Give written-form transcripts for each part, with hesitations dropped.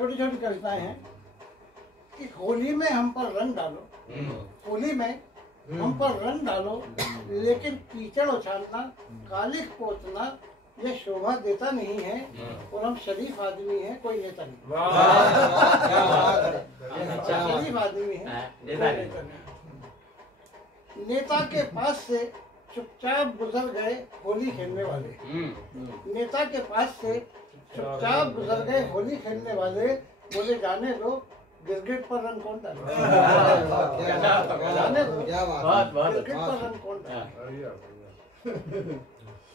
छोटी छोटी कविताएं हैं कि होली में हम पर रंग डालो, होली में हम पर रंग डालो, लेकिन कीचड़ उछालना, कालिख पोतना ये शोभा देता नहीं है, और हम शरीफ आदमी हैं, कोई नेता नहीं। शरीफ आदमी है, कोई नेता नहीं। नेता के पास से चुपचाप गुजर गए होली खेलने वाले, नेता के पास से चुपचाप गुजर गए होली खेलने वाले, बोले जाने दो गिरगिट पर रंग कौन डाले, जाने दो गिरगिट पर रंग कौन डाले।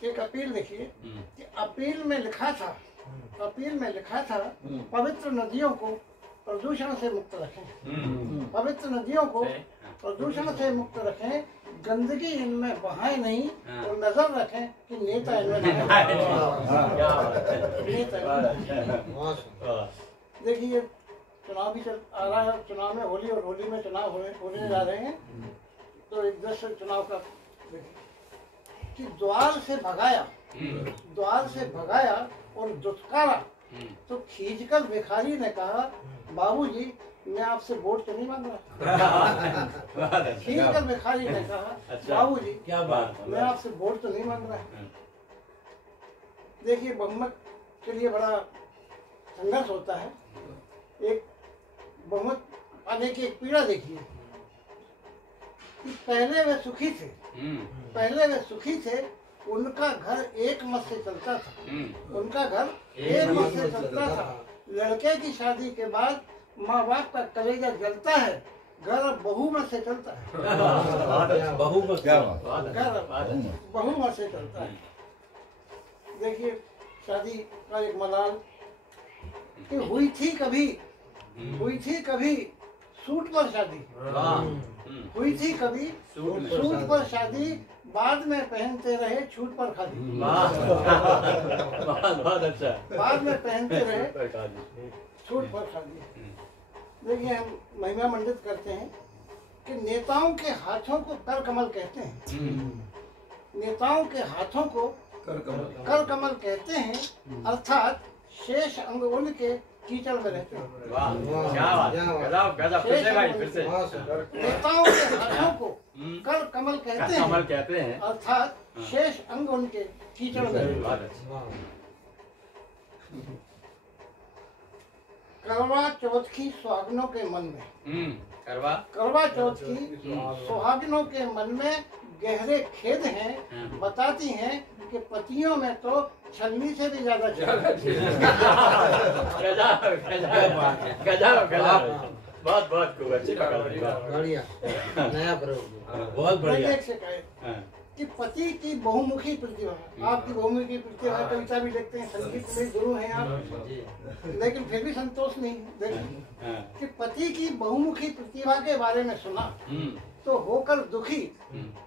एक अपील देखिए कि अपील में लिखा था, अपील में लिखा था पवित्र नदियों को प्रदूषण से मुक्त रखें, पवित्र नदियों को प्रदूषण से मुक्त रखें, गंदगी इनमें बहाए नहीं, और नजर रखें कि नेता इनमें देखिए चुनाव भी आ रहा है, चुनाव में होली और होली में चुनाव होने जा रहे हैं। तो एक दृश्य चुनाव का कि द्वार से भगाया और दुत्कारा, तो खींचकर भिखारी ने कहा बाबूजी मैं आपसे वोट तो नहीं मांग रहा। खींचकर भिखारी ने कहा बाबूजी क्या बात, मैं आपसे वोट तो नहीं मांग रहा। देखिए बहुमत के लिए बड़ा संघर्ष होता है। एक बहुमत पाने की एक पीड़ा देखिए कि पहले वे सुखी थे, पहले वे सुखी थे, उनका घर एक मत से चलता था, उनका घर एक मत से चलता था। लड़के की शादी के बाद माँ बाप का कलेजा जलता है, घर बहू मत से चलता है, बहू मत से चलता है। देखिए शादी का एक मलाल कि हुई थी कभी सूट पर शादी, हुई थी कभी सूट पर शादी, बाद में पहनते रहे छूट पर खादी। बहुत अच्छा, बाद में पहनते रहे छूट पर खादी। देखिए हम महिमा मंडित करते हैं कि नेताओं के हाथों को कर कमल कहते हैं, नेताओं के हाथों को कर कमल कहते हैं, अर्थात शेष अंग उनके कीचड़ में रहते हैं। नेताओं के हाथों को कर कमल कहते हैं, अर्थात शेष अंग उनके कीचड़ में रहते हैं। करवा चौथ की सुहागनों के मन में, करवा चौथ की सुहागनों के मन में गहरे खेद हैं, बताती हैं कि पतियों में तो छलनी से भी ज्यादा बहुत खूब अच्छी नया बहुत बढ़िया कि पति की बहुमुखी प्रतिभा, आपकी बहुमुखी प्रतिभा, कविता भी लिखते हैं, संगीत में गुरु हैं आप, लेकिन फिर भी संतोष नहीं। देखिए कि पति की बहुमुखी प्रतिभा के बारे में सुना तो होकर दुखी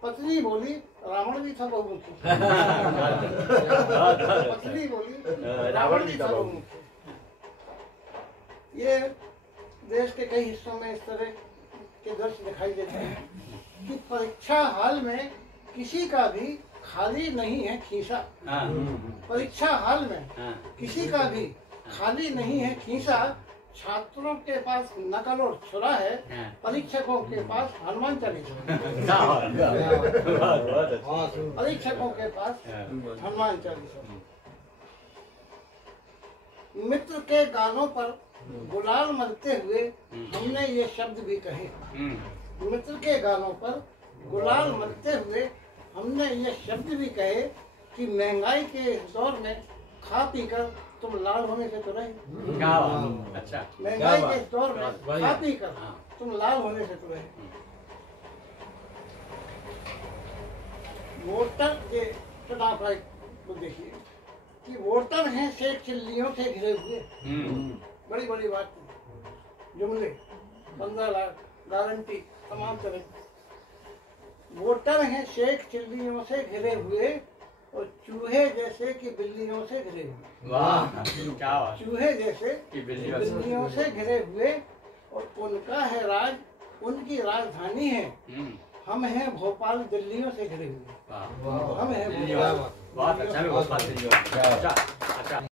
पत्नी बोली रावण भी था बहुमुखी, पत्नी बोली रावण भी था बहुमुखी। ये देश के कई हिस्सों में इस तरह के दृश्य दिखाई देते हैं कि परीक्षा हाल में किसी का भी खाली नहीं है खीसा, परीक्षा हाल में किसी का भी खाली नहीं है खीसा, छात्रों के पास नकल और छुरा है, परीक्षकों के पास हनुमान चालीसा, परीक्षकों के पास हनुमान चालीसा। मित्र के गालों पर गुलाल मलते हुए हमने ये शब्द भी कहे, मित्र के गालों पर गुलाल मलते हुए हमने ये शब्द भी कहे कि महंगाई के दौर में खा पी कर तुम लाल होने से तो रहे। अच्छा, महंगाई के दौर में खा पी कर तुम लाल होने से तो रहे। वोटर के चुनाव का देखिए कि वोटर हैं शेख चिल्लियों से घिरे हुए, बड़ी बड़ी बात, जुमले 15 लाख गारंटी तमाम तरह। वोटर हैं शेख चिल्लियों से घिरे हुए और चूहे जैसे कि बिल्लियों से घिरे हुए, चूहे जैसे कि बिल्लियों से घिरे हुए, और उनका है राज, उनकी राजधानी है, हम हैं भोपाल दिल्लियों से घिरे हुए, हम हैं।